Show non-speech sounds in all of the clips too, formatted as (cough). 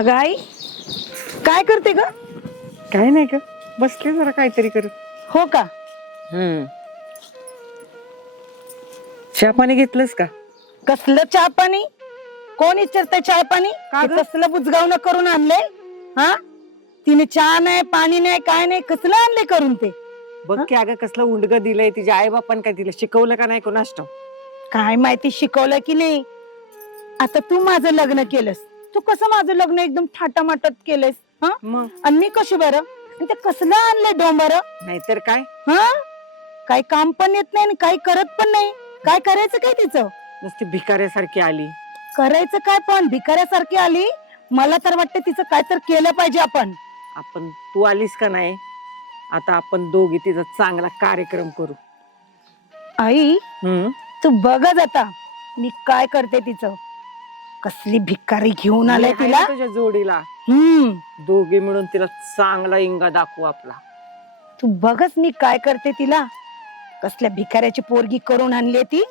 अगं आई काय करते ग? काय नाही ग बसले जरा काहीतरी करत. हो का? हम्म. चहा पाणी घेतलंस का? कसलं चहा पाणी? कोण विचारतंय चहा पाणी? का ग? कसलं करून आणले? हा? तिने चहा नाही पाणी नाही काय नाही कसलं आणले करून ते? बघ की अगं कसलं उंडग दिलंय तिच्या आई बापान काय दिलं शिकवलं का नाही ठाऊक. काय माहिती शिकवलं की नाही? आता तू माझं लग्न केलंस. तू कसं माझं लग्न एकदम थाटामाटात केलंस हा? मग? आणि मी कशी बरं? आणि ते कसलं आणलंय डोंबर नाहीतर काय? हा? काही काम पण येत नाही आणि काही करत पण नाही. काय करायचं काय तिचं? नुसती भिकाऱ्यासारखी आली. करायचं काय पण? भिकाऱ्यासारखी आली. मला तर वाटतं तिचं काय तर केलं पाहिजे आपण. आपण तू आलीस का नाही? आता आपण दोघी तिचा चांगला कार्यक्रम करू. आई हम्म? तू बघच आता मी काय करते तिचं. कसली भिकारी घेऊन आलाय आहे तिला? ना तुझ्या जोडीला. हम्म. दोघे मिळून तिला चांगला इंगा दाखवू आपला. तू बघच मी काय करते तिला. कसल्या भिकाऱ्याची पोरगी करून आणली ती?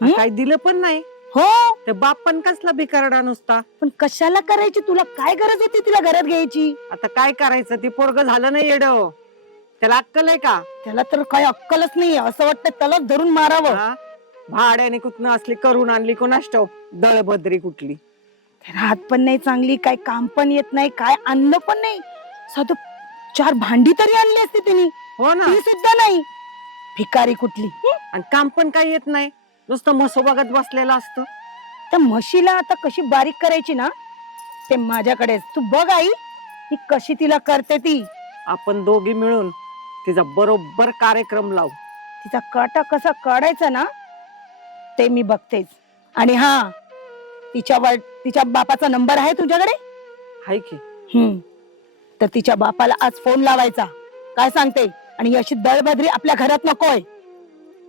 हम्म? काय दिलं पण नाही. हो. ते बाप पण कसला भिकारडा नुसता? पण कशाला करायची? तुला काय गरज होती तिला घरात घ्यायची? आता काय करायचं? ते पोरग झालं नाही येड. त्याला अक्कल आहे का? त्याला तर काय अक्कलच नाही असं वाटतं त्याला धरून मारावं. हा? भाड्याने कुठनं असली करून आणली कोणास ठाऊक दळभद्री कुठली. राहत पण नाही चांगली काय काम पण येत नाही काय आणलं पण नाही. साधं चार भांडी तरी आणली असती तिने. हो ना. ती सुद्धा नाही. भिकारी कुठली? आणि काम पण काही येत नाही. नुसतं मसो बघत बसलेलं असतं. त्या म्हशीला आता कशी बारीक करायची ना ते माझ्याकडेच तू बघ आई ती कशी तिला करते ती. आपण दोघी मिळून तिचा बरोबर कार्यक्रम लावू. तिचा काटा कसा काढायचा ना ते मी बघतेच. आणि हा तिच्या वा- तिच्या बापाचा नंबर आहे तुझ्याकडे? हाय की. हम्म. तर तिच्या बापाला आज फोन लावायचा. काय सांगते? आणि अशी दळबद्री आपल्या घरात नकोय.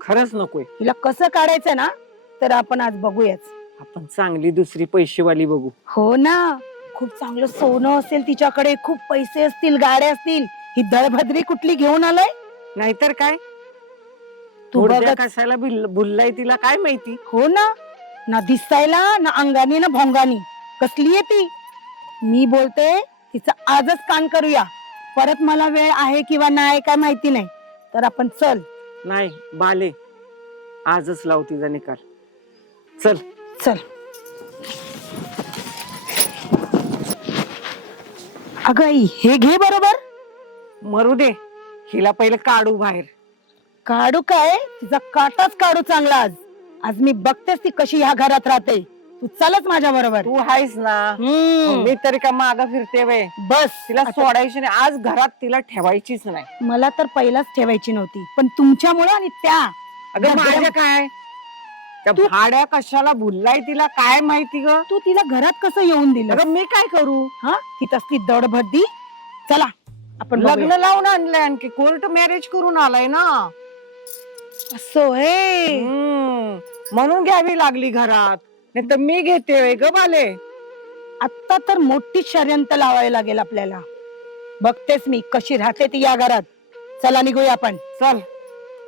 खरंच नकोय. तिला कसं काढायचं ना तर आपण आज बघूयाच. आपण चांगली दुसरी पैसेवाली बघू. हो ना. खूप चांगलं सोनं असेल तिच्याकडे खूप पैसे असतील गाड्या असतील. ही दळभद्री कुठली घेऊन आलोय? नाहीतर काय? तू थोड्या बघत कशाला भिल- भुललाय तिला काय माहिती? हो ना. ना दिसायला ना अंगानी ना भोंगानी. कसली आहे ती? मी बोलते तिचं आजच कान करूया. परत मला वेळ आहे किंवा नाही काय माहिती नाही. तर आपण चल. नाही बाले. आजच लाव तिचा निकाल. चल. चल. अगं आई हे घे बरोबर. मरू दे. हिला पहिलं काढू बाहेर. काढू काय? तिचा काटाच काढू चांगला आज. आज मी बघतेच ती कशी ह्या घरात राहते. तू चलच माझ्या बरोबर. तू आहेस ना. मी तरी का माग फिरते वे बस. तिला आता सोडायची नाही. आज घरात तिला ठेवायचीच नाही. मला तर पहिलाच ठेवायची नव्हती. पण तुमच्यामुळे आणि त्या. अगं माझ्या काय? त्या तू- भाड्या कशाला भुललाय तिला? काय माहिती ग? तू तिला घरात कसं येऊन दिलं अगं मी काय करू? हा? ती तसली दडभद्दी चला आपण लग्न लग्न लावून आणलंय आणखी. कोर्ट मॅरेज करून आलाय ना. असो हे हम्म, म्हणून घ्यावी लागली घरात. नाही तर मी घेते ग बाले. आता तर मोठी षडयंत्र लावायला लागेल आपल्याला. बघतेस मी कशी राहते ती या घरात. चला निघूया आपण. चल.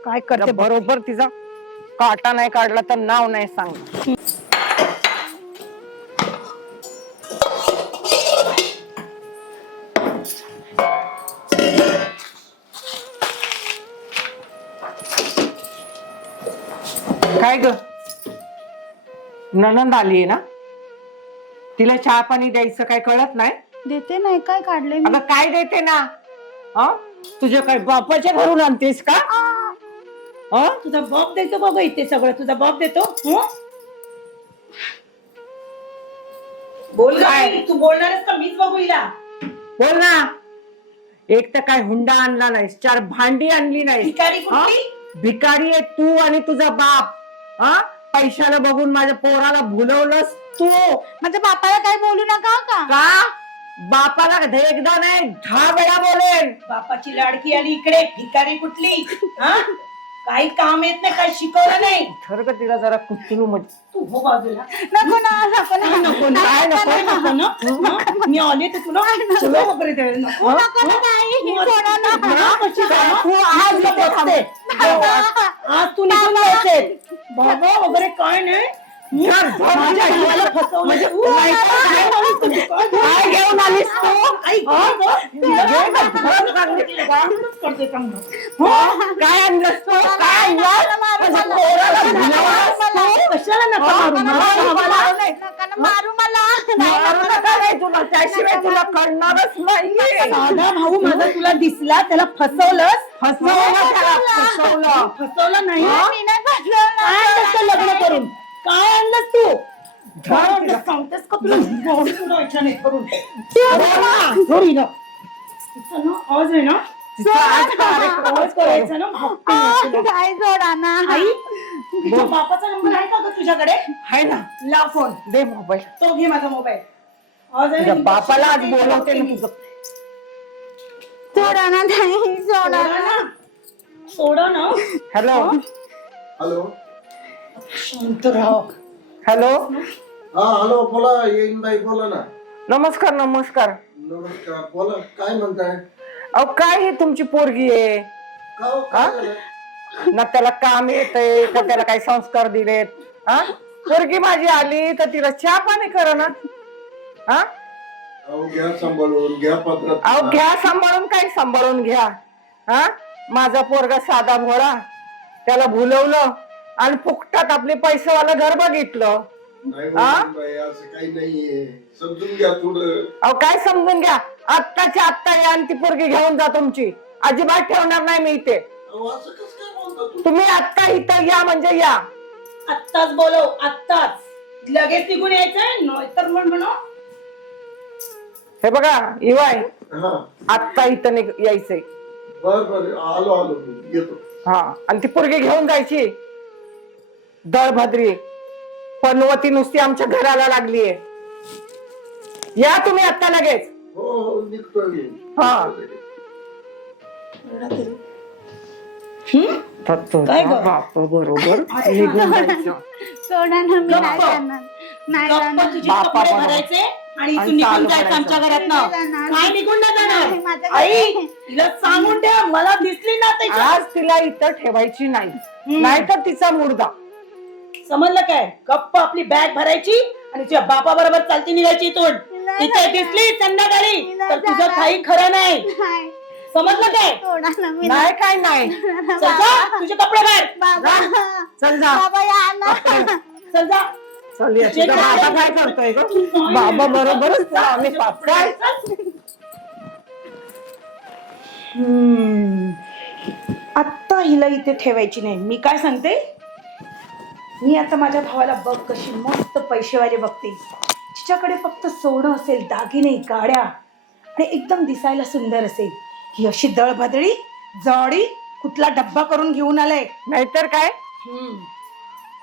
काय तिला करते. बरोबर तिचा काटा नाही काढला तर नाव नाही सांग काय ग? ननंद आलीये ना? तिला चहा पाणी द्यायचं काय कळत नाही? देते नाही काय काढले अगं काय देते ना? हं? तुझ्या काय बापाच्या घरून आणतेस का? हं? तुझा बाप देतो बाबा इथे सगळं. तुझा बाप देतो? हं? बोल काय? काय तू बोलणारच का मीच बघू हिला? बोल ना. एक तर काय हुंडा आणला नाहीस चार भांडी आणली नाही भिकारी कुठली? भिकारी आहे तू आणि तुझा बाप. हा? पैशाला बघून माझ्या पोराला भुलवलंस तू. माझ्या बापाला काय बोलू नका का? का? बापाला एकदा नाही दहा वेळा बोलेन. बापाची लाडकी आली इकडे भिकारी कुठली? हा? काही काम येत नाही काही शिकवलं नाही. खरं का तिला जरा कुचलू म्हणजे तू हो बाजूला. नको ना नको ना. नको ना काय नको? नको ना. हं? मी आले तर तुला तुला वगैरे द्यायला नको हं? नको ना ताई, सोडा ना. कशी जाणार? तू आज नको बघते. आज तू निघून जायचे बाबा वगैरे काय नाही. माझ्या फसवलं म्हणजे तू. नाही तर काय? काय घेऊन आलीस तू हा? घे ना, धर चांगली. हो? काय आणलंस तू काय आणलंस माझ्या पोराला भिलावास तू? कशाला नका? मारू? माझ्या? भावाला नाही. मारू मला मारू नका रे तुला त्याशिवाय तुला कळणारच नाहीये साधा भाऊ माझा तुला दिसला त्याला फसवलंस फसवलं त्याला, फसवलं. फसवलं नाही काय लग्न करून काय आणलंस तू? काय. आणलंस सांगतेस का तुला सुद्धा इच्छा नाही करून बोल ना. थोडी ना तिचं ना आवाज आहे ना? तिचा आज कार्यक्रम आवाज करायचा ना भक्ती आहे तुला. काय जोडा ना आई? तुझ्या बापाचा नंबर आहे का ग तुझ्याकडे? आहे ना. लाव फोन. दे मोबाईल. तो घे माझा मोबाईल. आवाज आहे ना? तुझ्या बापाला आज बोलवते ना तुझं. जोडा ना नाही जोडा सोडा ना सोडा. ना हॅलो हॅलो शांत राह हॅलो हा हॅलो बोला येईन बाई बोला ना. नमस्कार नमस्कार. नमस्कार बोला काय म्हणताय? अहो काय ही तुमची पोरगी आहे? का हो, काय झालं? ना त्याला काम येतंय का त्याला काही संस्कार दिलेत? हा? पोरगी माझी आली तर तिला चहा पाणी कर ना. हा? अहो घ्या सांभाळून घ्या अहो पत्रात घ्या सांभाळून काय सांभाळून घ्या. हा? माझा पोरगा साधा भोळा. त्याला भुलवलं. आणि फुकटात आपले पैसेवालं घर बघितलं. नाही हो, हा? येईन बाई असं काही नाहीये. समजून घ्या थोडं अहो काय समजून घ्या? आत्ताच्या आत्ता या आणि ती पोरगी घेऊन जा तुमची. अजिबात ठेवणार नाही मी इथे. अहो असं कसं काय बोलता तू तुम्ही आत्ता इथं या म्हणजे या. आत्ताच बोलव आत्ताच. लगेच निघून नाहीतर म्हणू. हे बघा इवाय हा. आत्ता इथं निघ यायचंय. बर बर. आलो आलो. मी येतो. हा. आणि ती पोरगी घेऊन जायची. दळभद्री पनवती नुसती आमच्या घराला लागलीये. या तुम्ही आत्ता लगेच. हो हो निघतोय मी. हा. काय गं? बाप बरोबर. निघून जायचं. सोडा ना मी नाही गप्प. जाणार नाही गप्प जाणार तुझे बापा कपडे बरोबर. भरायचे आणि आणि तू निघून चालू जायचं आमच्या नाही जाणार. काय निघून नाही नाही, जाणार आई. तिला सांगून ठेव. मला दिसली ना त्याची आज तिला इथं ठेवायची नाही. नाहीतर तिचा मुर्दा. समजलं काय? गप्प आपली बॅग भरायची आणि तुझ्या बापा बरोबर चालती निघायची इथून. नाही जाणार. दिसली संध्याकाळी. नाही तर तुझं जाणार. काही खरं नाही. नाही. समजलं काय? सोडा ना मी नाही काय नाही. (laughs) चल जा तुझे कपडे भर. बाबा. चल जा. बाबा या ना. चल जा. चल बाबा काय करतोय ग? बाबा बरोबरच ना, आम्ही पाप काय हम्म. आत्ता हिला इथे ठेवायची नाही. मी काय सांगते? मी आता माझ्या भावाला बघ कशी मस्त पैसेवाले बघते. तिच्याकडे फक्त सोनं असेल दागिने गाड्या आणि एकदम दिसायला सुंदर असेल. ही अशी दळभदळी जडी कुठला डब्बा करून घेऊन आलाय. नाहीतर काय? हम्म.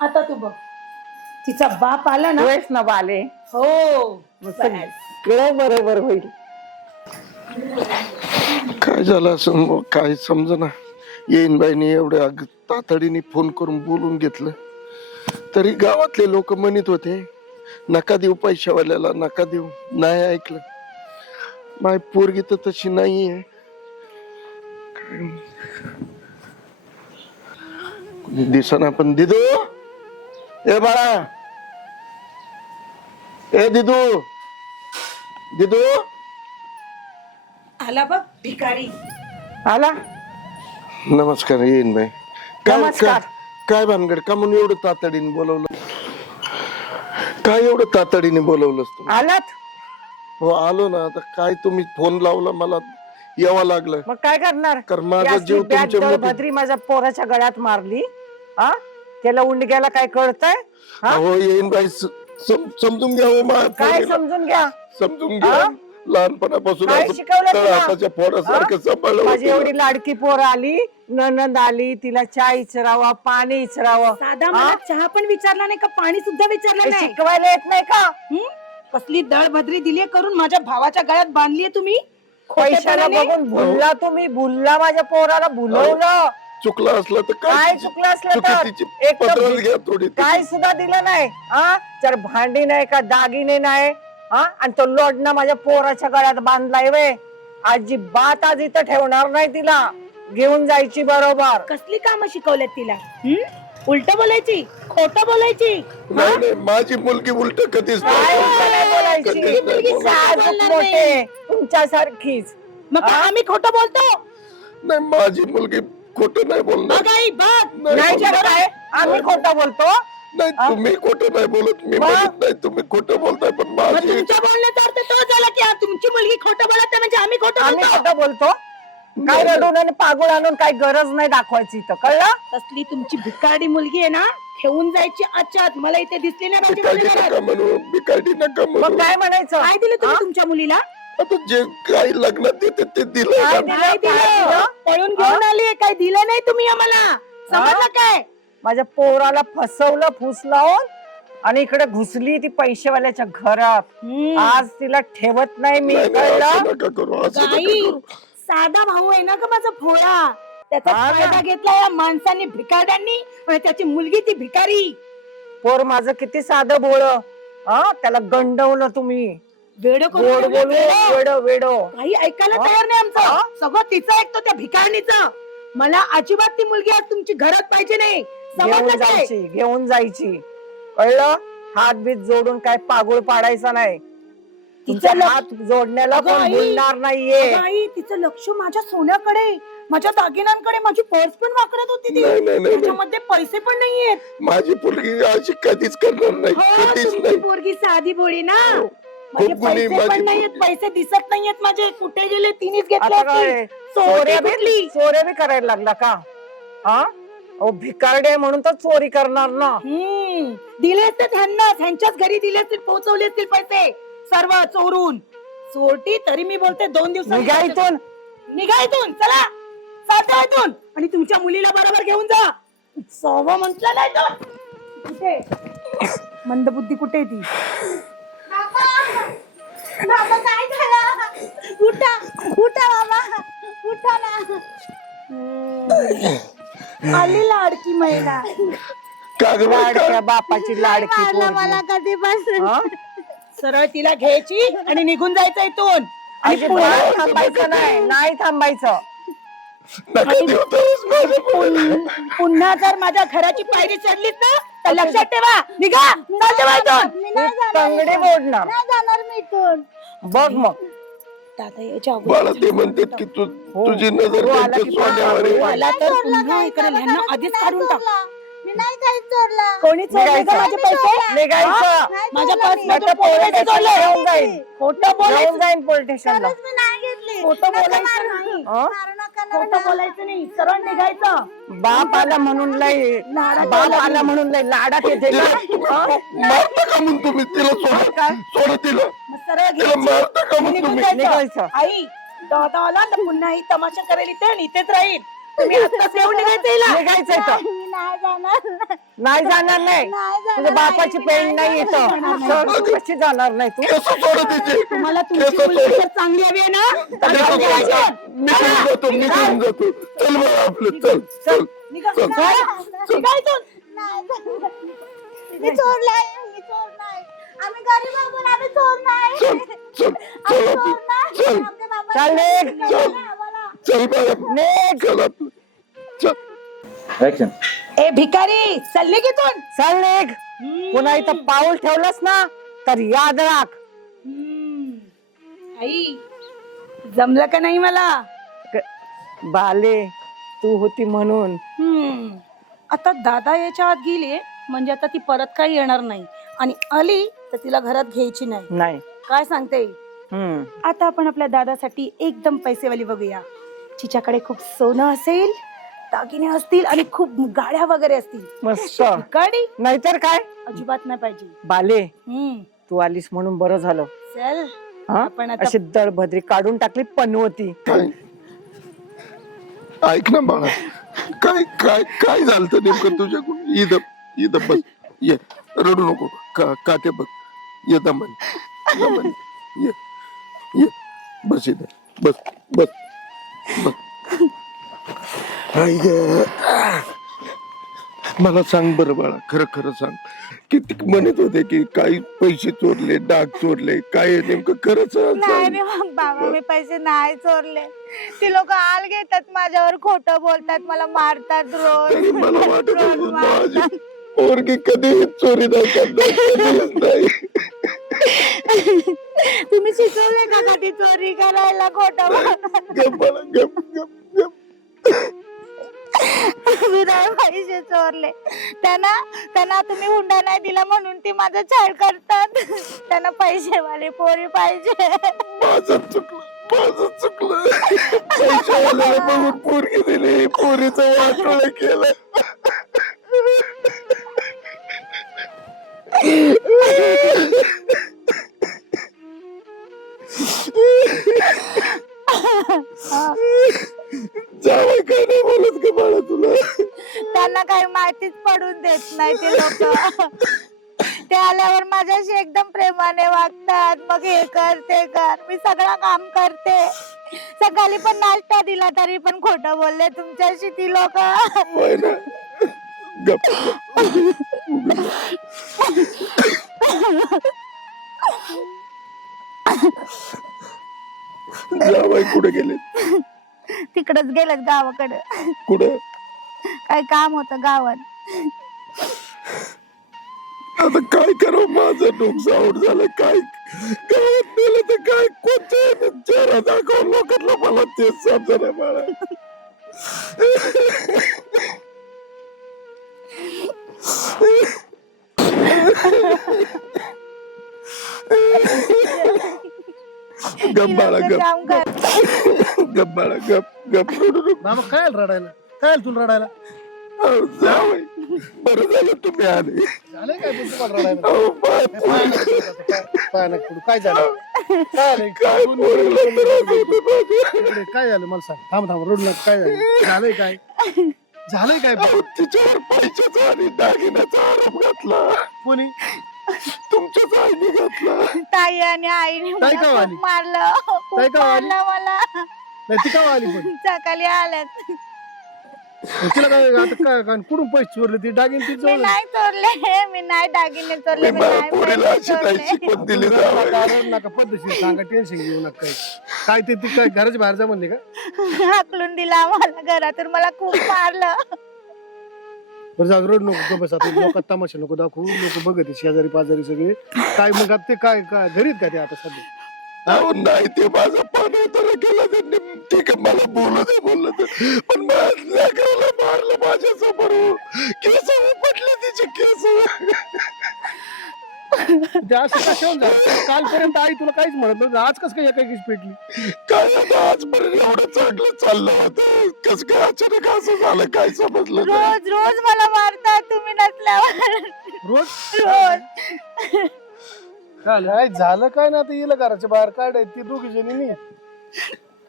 आता तू बघ. तिचा बाप आला ना वेळेस ना बाले. हो. सगळं बरोबर होईल. काय झालं असं? मग काय समजना? येईन बाईने एवढ्या अग- तातडीने फोन करून बोलून घेतलं. तरी गावातले लोक म्हणत होते नका देऊ पैशावाल्याला नका देऊ. नाही ऐकलं. माय पोरगी तर तशी नाहीये. काय- कोणी दिसना पण दिदू. ए बाळा. ए दिदू. दिदू. आला बघ भिकारी. आला? नमस्कार येईन बाई. काय नमस्कार. काय- काय भानगड? का म्हणून एवढं तातडीने बोलवलं? काय एवढं तातडीने बोलवलंस तू? आलात? हो आलो ना. आता काय तुम्ही फोन लावला मला यावं लागलं. मग काय करणार? कारण माझा जीव तुमच्या दळभद्री माझ्या पोराच्या गळ्यात मारली. हा? त्याला उंडग्याला काय कळतंय? हा? हो येईन बाई स- सम- समजून घ्या हो काय पोरीला. समजून घ्या? समजून घ्या. हा? लहानपणापासून काय असं शिकवलं तुला? पोरासारखं सांभाळलं माझी होतं. एवढी लाडकी पोर आली ननंद आली तिला चहा इचरावा पाणी इचरावं साधा हा? मला चहा पण विचारला नाही का पाणी सुद्धा विचारलं हे नाही शिकवायला येत नाही का हं? कसली दळभद्री दिली करून माझ्या भावाच्या गळ्यात बांधलीये तुम्ही पैशाला खोटेपणाने? बघून भुलला तुम्ही भुलला माझ्या पोराला भुलवलं चुकलं असलं तर काय काय चुकलं असलं तर चुकीची एक तर घ्या थोडी काय सुद्धा दिलं नाही हा तर भांडी नाही का दागिने नाही हा? आणि तो लोडणं माझ्या पोराच्या गळ्यात बांधलाय वे. अजिबात आज इथं ठेवणार नाही तिला. घेऊन जायची बरोबर. कसली कामं शिकवल्यात तिला? उलट बोलायची? खोटं बोलायची? नाही नाही माझी मुलगी उलट कधीच काय नाही बोलायची तुमच्यासारखीच. मग काय आम्ही खोटं बोलतो? नाही माझी मुलगी खोट नाही बोलणार. बघ आई बघ. नाही नाही बोलणार. तर काय आम्ही खोटं बोलतो. नाही तुम्ही खोटं नाही बोलत. मी? म्हणत नाही तुम्ही खोटं बोलताय पण मग माझी तुमच्या बोलण्याचा अर्थ तो झाला की आ- तुमची मुलगी खोटं बोलत आहे म्हणजे आम्ही खोटं आम्ही बोलतो? खोटं बोलतो? काय रडून आणि पागोळ आणून काही गरज नाही दाखवायची इथं कळलं? तसली तुमची भिकारडी मुलगी आहे ना ठेवून जायची आजच्यात. मला इथे दिसली नाही माझ्या नका घरात. म्हणू? बिकाडी नका मग म्हणू? काय म्हणायचं? काय दिलं तुम्ही हा? तुमच्या मुलीला? आता जे काही लग्नात देते ते काय? काय दिलं? दिलं? पळून घेऊन आली काय दिलं नाही तुम्ही आम्हाला. समजलं काय? माझ्या पोराला फसवलं फुस लावून आणि इकडे घुसली ती पैसेवाल्याच्या घरात. आज तिला ठेवत नाही मी नाही, नाही, असं कळलं नका करू असं नका गाई करू. साधा भाऊ आहे ना का माझा भोळा? त्याचा हा ना. फायदा घेतला या माणसांनी भिकारड्यांनी आणि त्याची मुलगी ती भिकारी. पोर माझं किती साधं बोळ. हा त्याला गंडवलं तुम्ही. वेड गोड बोलू वेड वेड. काही ऐकायला हा? तयार नाही हा? आमचं सगळं तिचं ऐकतो त्या भिकारणीचं. मला अजिबात ती मुलगी आज तुमची घरात पाहिजे नाही. घेऊन समजलं काय जायची घेऊन जायची. कळलं? हात बीत जोडून काय पागोळ पाडायचा नाही. तिचं तिचा लक्ष- हात जोडण्याला अगं कोण आई, बोलणार नाहीये. अगं आई तिचं लक्ष माझ्या सोन्याकडे माझ्या दागिन्यांकडे माझी पर्स पण वापरत होती ती. नाही, नाही, नाही, नाही. त्याच्यामध्ये पैसे पण नाहीयेत. माझी पोरगी अशी कधीच करणार नाही. हो, कधीच तुमची नाही. पोरगी साधी भोळी ना. हो. माझे खूप गुणी पैसे पण नाहीयेत पैसे दिसत नाहीयेत माझे. कुठे गेले? तिनेच घेतले आता असतील. काय चोरी चोऱ्या कुठली? बी चोऱ्या बी करायला लागला का? हा? अहो भिकारडे म्हणून तर चोरी करणार ना. हम्म दिले असते त्यांनाच ह्यांच्याच घरी दिले असतील पोहोचवले असतील पैसे सर्व चोरून. चोरटी तरी मी बोलते दोन दिवसांनी निघा इथून. निघा इथून चला. साध्या इथून. आणि तुमच्या मुलीला बरोबर घेऊन जा. सव्वा म्हटलं नाही तो. कुठे? मंदबुद्धी कुठे आहे ती? बाबा काय झालं? उठा. लाडकी महिला. का ग बाई, लाडक्या का? बापाची लाडकी मारलं मला पोरगी. कधीपासून हा? सरळ तिला घ्यायची आणि निघून जायचं इथून. आणि पुन्हा थांबायचं नाही. नाही. थांबायचं. नका देऊ तरच माझ्या पोरीला. पुन्हा जर माझ्या घराची पायरी चढलीच ना तर लक्षात ठेवा. निघा. मी नाही जाणार तंगडे इथून. मोडणार. नाही जाणार मी इथून. बघ मग. दादा याच्या बाळा ते म्हणतात की तू हो. तुझी नजर हो, त्यांच्या सोन्यावर आहे. मला तर पुन्हा हे ह्यांना आधीच काढून टाक चोरला. मी नाही काही चोरला कोणी चोरले का निघायचं. माझे पैसे निघायचं नाही माझ्या पैसे चोरले? घेऊन खोटं घेऊन बोलायचं जाईन पोलीस स्टेशनला खरंच मी नाही घेतली खोटं नका बोलायचं मारू. नाही. हा? मारू नका ना खोटं मला. बोलायचं नाही सरळ निघायचं बाप आला म्हणून लय लाडात बाप आला म्हणून लय लाडात येते तिला का? तुम्ही हा? मारता का म्हणून तुम्ही तिला सोडा? सोडा तिला सरळ तिला घ्यायची मारता का म्हणून निघून तुम्ही? जायचं. निघायचं. आई दादा आला तर पुन्हा ही तमाशा करेल इथे आणि इथेच राहील. तुम्ही (laughs) आत्ताच येऊन निघायचं हिला. निघायचं इथं. नाही, मी नाही जाणार. नाही जाणार नाही. नाही जाणार. तुझ्या बापाची मी पेन नाही येत नाही. कशी जाणार नाही तू? केस सोडा तिचे तुम्हाला तुमची मुलगी सोडा चांगली हवी आहे ना? तर जातो जातो. चल बरं आपलं चल चल. निघा. चल. निघा. इथून. नाही जाणार. मी चोरलाय मी चोर नाही आम्ही गरीब आहोत पण आम्ही चोर नाही चल चल आम्ही चल चोर आपलं नाही. चल आमच्या बाबांनी चल निघ. सांगितलं चल. ना आम्हाला. चल बाळा चल आपलं चल ऍक्शन ए भिकारी चालले की इथून चल निघ पुन्हा इथं पाऊल ठेवलंस ना तर याद राख हम्म. आई जमलं का नाही मला क- बाले तू होती म्हणून हम्म. आता दादा याच्या आत गेली म्हणजे आता ती परत काही येणार नाही आणि आली तर तिला घरात घ्यायची नाही. नाही. काय सांगते? हम्म. आता आपण आपल्या दादासाठी एकदम पैसेवाली बघूया. तिच्याकडे खूप सोनं असेल दागिने असतील आणि खूप गाड्या वगैरे असतील. मस्त. गाडी नाहीतर काय? अजिबात नाही पाहिजे. बाले. हम्म. तू आलीस म्हणून बरं झालं. चल. हा? आपण आता अशी दळभद्री काढून टाकली पनवती. काय? ऐक ना बाळा. काय काय काय झालं नेमकं तुझ्याकडून? इद इद बस. ये. रडू नको. का काटे बघ. ये दमन दमन ये ये बस इथे बस बस बस आई ग. मला सांग बरं बाळा खरं खरं सांग किती म्हणत होते की काही पैसे चोरले डाग चोरले काय नेमकं खरंच नाही. रे बाबा मी पैसे नाही चोरले ती लोक आल घेतात माझ्यावर खोटं बोलतात मला मारतात रोज तरी मला (laughs) वाटत रोज होतं माझी मारतात. पोरगी कधी चोरी नाही करणार कधीच नाही. तुम्ही शिकवले का कधी चोरी करायला खोटं गप बाळा, गप गप गप. मी नाही पैसे चोरले. त्यांना त्यांना तुम्ही हुंडा नाही दिला म्हणून ती माझा छळ करतात. त्यांना पैसेवाले पोरी पाहिजे. माझं चुकलं माझं चुकलं. बघून पोरगी दिली पोरीचं वाटोळ केलं. जावं काय नाही बोलत का बाळा तुला. त्यांना काही माहितीच पडून देत नाही ते लोक. ते आल्यावर माझ्याशी एकदम प्रेमाने वागतात. मग हे कर ते कर. मी सगळं काम करते. सकाळी पण नाश्ता दिला तरी पण खोटं बोलले तुमच्याशी ती लोक. होय ना. जावाय कुठे गेले? तिकडच गेलेत गावाकडे. कुठं? काही काम होतं गावात. आता काय करावं? माझं डोकं आउट झालं. काय गावात नेलं तर काय? कोणते चेहरा दाखव. लोकांना मला तेच समजा बाळा. गप. बाळा ती लोकं गप कर गप बाळा गप. गप रडू नको. बाबा काय रडायला काय तुला रडायला? अहो, जावई. बरं झालं तुम्ही आले. काय पण तुम्हाला रडायला? अहो, बाय, पाय नका पडू आता, पाय- पाय नका पडू. काय झालं? काय आलंय? काय पोरीला त्रास होतो माझ्या. इकडे काय झालं? मला सांग. थांब थांब. रडू नका. काय झालं? झालंय काय? झालंय काय? अहो, तिच्यावर पैशाचा आणि दागिन्याचा आरोप घातला. कोणी? तुमच्याच आईने घातला. ताई आणि आईने ताई मला का खूप वाली? मारलं. खूप ताई का वाली? मारलं मला. नाही ती का आली सकाळी आल्यात. तिला काय आता काय काय कुठून पैसे चोरले? ती डागिन ती मी चोरले. नाही चोरले. मी नाही दागिने चोरले. मी मी माझ्या नाही पोरीला पैसे अशी नाही चोरले. शिकवण दिली जावई रडू नका पद्धतशीर सांगा टेन्शन घेऊ नका. काय काय ते ती काय घराच्या बाहेर जा म्हणले का? हाकलून दिला मला घरातून. मला खूप मारलं. बरं रोड नको बस. आता लोकात तमाशा नको दाखवू. लोक बघत आहे शेजारी पाजारी सगळे. काय मग आता ते काय काय घरीत का ते आता सध्या? अहो नाही ते माझा पाणी उतर केला त्यांनी ठीक आहे मला बोलू दे बोललं तर पण माझ्या लेकराला मारलं माझ्यासमोर केस उपटले तिचे केस ते असं कशावर झालं कालपर्यंत आई तुला काहीच म्हणत नव्हतं. आज कसं काय एका पेटली काय आता आजपर्यंत एवढं चांगलं चाललं होतं. कस काय अचानक असं झालं काय समजलं नाही. रोज रोज मला मारतात तुम्ही नसल्यावर. रोज? रोज. काय झालं? काय ना आता येईल घराच्या बाहेर काढाय ती दोघी जणी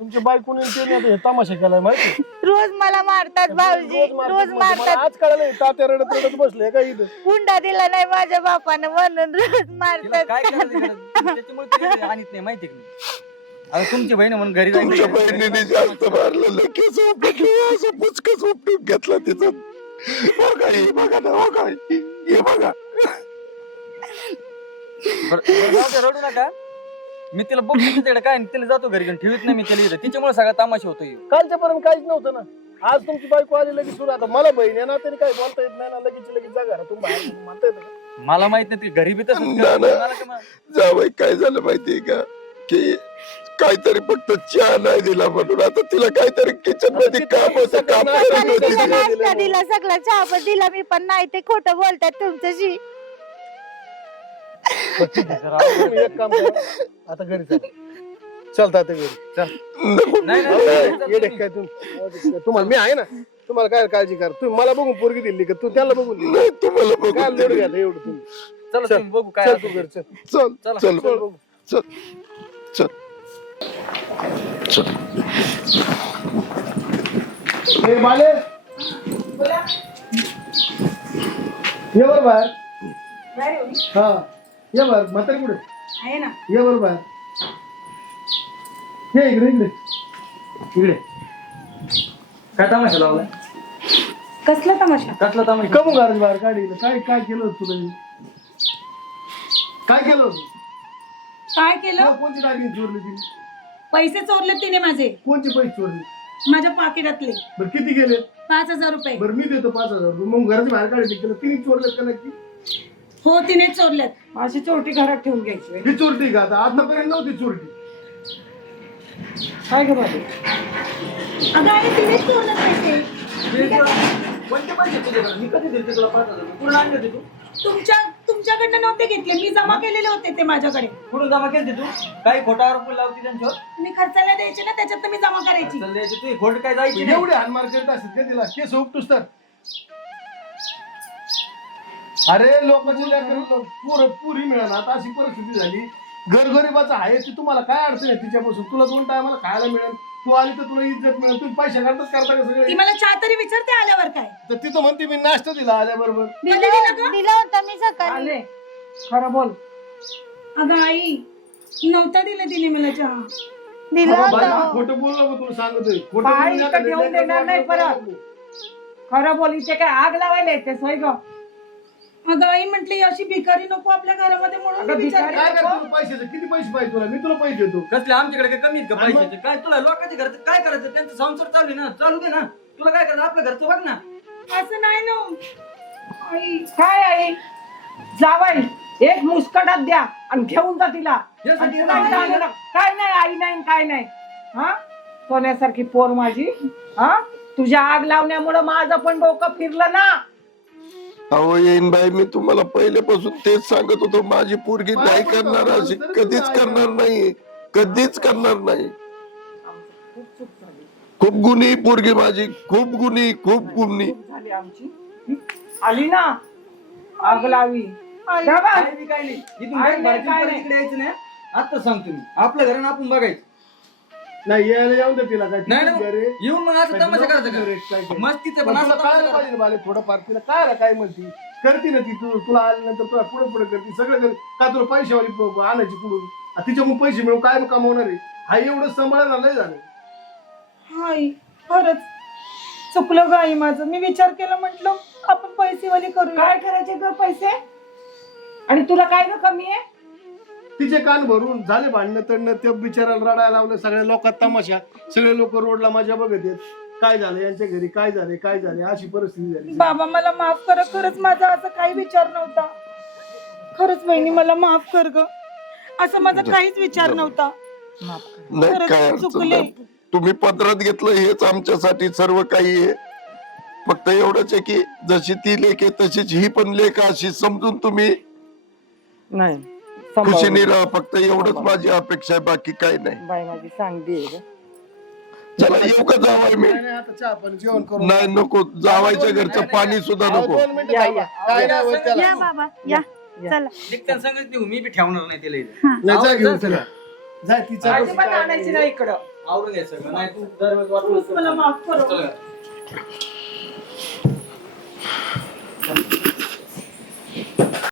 तुमच्या बायकोने त्याने आता हे तमाशा केलाय माहिती रोज मला मारतात भाऊजी रोज म्हणजे मला मारतात. आज कळलं तात्या रडत रडत बसले का इथं? हुंडा दिला नाही माझ्या बापानं म्हणून रोज तिला मारतात. काय करायचं घरात? त्याच्यामुळे तिला आणत नाही माहिती का नाही? आता तुमची बहीण म्हणून घरी तुमच्या जायचं. बहिणीने जास्त मारलं केस उपटले असं पुचकच उपटून घेतला तिचं. हो काय हे बघा ना हो काय हे बघा. बरं- बरं जाऊ दे, रडू नका. मी तिला बघतो तिच्याकडे काय आणि तिला जातो घरी घेऊन. ठेवत नाही मी तिला इथं. तिच्यामुळे सगळा तमाशा होतो ह्यो. कालच्या पर्यंत काहीच नव्हतं ना. आज तुमची बायको आली लगेच सुरू. आता मला बहीण आहे ना तरी काही बोलता येत नाही ना. लगेच लगेच जा घरा तुम्ही बाहेर म्हणता येतं का? मला माहीत नाही ती घरी बी तसंच ना, करते. मला काय मा- जावई काय झालं माहितीये का? की काहीतरी फक्त चहा नाही दिला म्हणून. आता तिला काहीतरी किचनमध्ये काम होतं काम करत होती. नाश्ता दिला सगळा चहा पण दिला मी पण नाही ते खोटं बोलतात तुमच्याशी. बरं, ठीक आहे. तुम्ही एक काम करा. आता घरी चला. चलता आता घरी. नको. नाही, नाही, नाही, नाही, येडे काय तुम्ही तुम्हाला मी आहे ना तुम्हाला काय काळजी करा. तुम्ही मला बघून पोरगी दिली का? तू त्याला बघून दिली. नाही तुम्हाला बघू काय लोड एवढं तुम्ही. चला चल. तुम्ही बघू काय चल असेल तू घरी चल. चल चला. चल चल बघू. चल चल. चल. ये बरं बाहेर. हा. ये बर म्हातारी कुठे? आहे ना. ये बरं बाहेर. ये इकडे इकडे. इकडे. काय तमाशा लावलाय? कसला तमाशा? कसला तमाशा? कमू घराच्या बाहेर काढी काय काय केलं होतं तुला? काय केलं होतं? काय केलं? कोणती दागिने चोरली तिने? पैसे चोरले तिने माझे. कोणते पैसे चोरले? माझ्या पाकिटातले बरं किती गेले? पाच हजार रुपये. बरं मी देतो पाच हजार रुपये. मग घराच्या बाहेर काढायची तिला तिने चोरलेत का नक्की? हो तिने चोरल्यात. अशी चोरटी घरात ठेवून घ्यायची ही चोरटी का? आता आतापर्यंत नव्हती चोरटी. काय ग बाबा अगं आई तिने चोरलं पैसे कोणते पैसे तुझ्याकडे मी कधी दिले तुला पाच हजार? रुपये? पूर्ण आणले होते तू? तुमच्या तुमच्याकडनं नव्हते घेतले. मी जमा केलेले होते ते माझ्याकडे. कुठून जमा केले तू काही खोटा आरोप लावते त्यांच्यावर? मी खर्चाला द्यायचे ना त्याच्यात मी जमा करायची. चल द्यायची तू? खोट काय जायची नाही. एवढे हानमार करत असत का तिला. केस उपटूस तर. अरे लोकांची लेकरं पुर पुरी मिळाला. आता अशी परिस्थिती झाली. गरगरिबाचं आहे ती तुम्हाला काय अडचण आहे तिच्यापासून? तुला दोन टायमाला खायला मिळेल. तू आली तर तुला इज्जत मिळेल. तुम्ही पैसे करताच करता का ती सगळे मला चहा तरी विचारते आल्यावर काय. तर तिथं म्हणते मी नाश्ता दिला आल्याबरोबर कधी दिला का? दिलं होतं मी सकाळी. आले. खरं बोल. अगं आई नव्हता दिला तिने मला चहा. दिलं अगं बाई, होतं. खोटं बोललो का तुला सांगतोय. खोटं बाई, इथं देणार नाही परत. खरं बोल इथे काय आग लावायला येते सोय ग? अगं आई म्हटली अशी भिकारी नको आपल्या घरामध्ये म्हणून मी विचारते. काय करतो? तू पैशाचं किती पैसे पाहिजे तुला? मी तुला पैसे देतो. कसले? आमच्याकडे काय कमी आहेत का आणि मग? पैशाचे? काय तुला लोकांच्या घरचं काय करायचं? त्यांचं संसार चालू आहे ना? चालू दे ना. तुला काय करायचं? आपल्या घरचं बघ ना. असं नाही ना. आई. काय आई? जावाई एक मुस्कटात द्या आणि घेऊन जा तिला. आणि इथं. काय नाही आई नाही काय नाही. हा? सोन्यासारखी पोर माझी. हा? तुझ्या आग लावण्यामुळे माझं पण डोकं फिरलं ना. अहो येईन बाई मी तुम्हाला पहिल्यापासून तेच सांगत होतो. माझी पोरगी नाही करणार अशी. कधीच करणार नाही. कधीच करणार नाही. खूप चूक झाली. खूप गुणी पोरगी माझी. खूप गुणी खूप गुणी. चूक झाली आमची. हं? आली ना? आग लावी. काय बी काय नाही. काय यायचं आता सांगतो मी. आपल्या घरानं आपण बघायचं. नाही यायला येऊन दे तिला काय नाही? ना येऊन मग आता तमाशा करायचा काय का? काय? मस्तीचं पण पण तुला असं कळायला तमाशा पाहिजे बाले थोडंफार तिला काय काय म्हणती? करते ना ती तू तुला आल्यानंतर तुला पुढे पुढे करते. सगळं करते का तुला पैशावाली प- आणायची पुढून आ, तिच्यामुळे पैसे मिळून काय कमावणार आहे? हा एवढं सांभाळायला लय झालं. आई खरंच. चुकलं ग आई माझं. मी विचार केला म्हटलं आपण पैसेवाली करू काय करायचे ग पैसे? आणि तुला काय ग कमी आहे? तिचे कान भरून झाले भांडणं तडणं ते बिचाराला रडायला लावलं सगळ्या लोकात तमाशा. सगळे लोक रोडला माझ्या बघत येत काय झालं यांच्या घरी? काय झाले? काय झाले? अशी परिस्थिती झाली. बाबा मला माफ करा खरंच माझा असं काही विचार नव्हता. खरंच बहिणी मला माफ कर ग. असं माझा काहीच विचार नव्हता. नाही खरंच काय मी अडचण चुकले. नाही. तुम्ही पदरात घेतलं हेच आमच्यासाठी सर्व काही आहे. फक्त एवढंच आहे की जशी ती लेख आहे तशीच ही पण लेख अशी समजून तुम्ही नाही. खुशीने राहा फक्त एवढंच माझी अपेक्षा आहे बाकी काही नाही. बाई माझी सांगते चला येऊ का जावाय मी. नाही, नाही, आता चहा पाणी जेवण करून नाही नको जावायच्या घरचं पाणी सुद्धा अहो, नको. दोन मिनिटं या, थांबा. या. काय नाही होत त्याला. या बाबा. या. चला. निघताना सांगत देऊ. मी बी ठेवणार नाही त्याला इथं. नाही जा आवरून घेऊन जा तिला जा तिचा अजिबात आणायची नाही. इकडं आवरून घ्यायचं नाही तू दरवेळेस वाटलं मला माफ करा. चल.